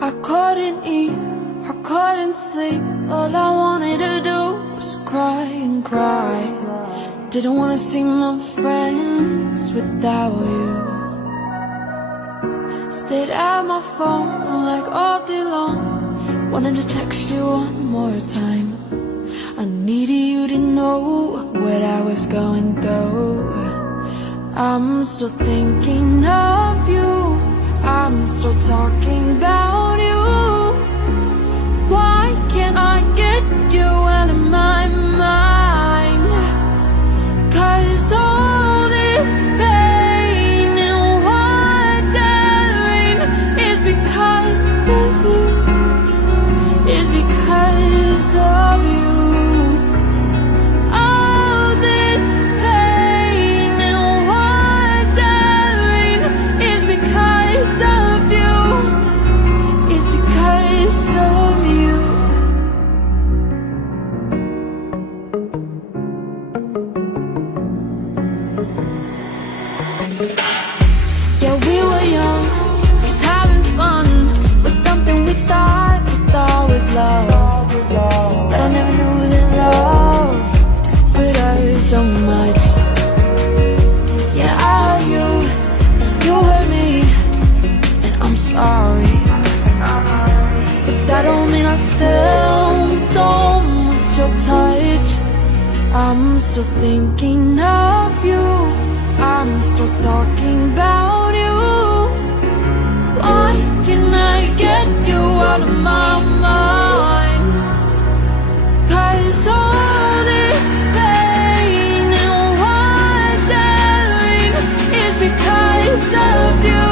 I couldn't eat, I couldn't sleep. All I wanted to do was cry and cry. Didn't wanna see my friends without you. Stayed at my phone like all day long, wanted to text you one more time. I needed you to know what I was going through. I'm still thinking of you, I'm still talking about you. Why can't I get you out of my mind? 'Cause all this pain and wondering is because of you, is because of you. All this pain and wondering is because of you, is because of you. Yeah, we were young, just having fun with something we thought was love. But I never knew that love could hurt so much. Yeah, I hurt you, you hurt me, and I'm sorry. But that don't mean I still don't miss your touch. I'm still thinking of you, I'm still talking about you. Why can I get you out of my mind? 'Cause all this pain and wondering is because of you.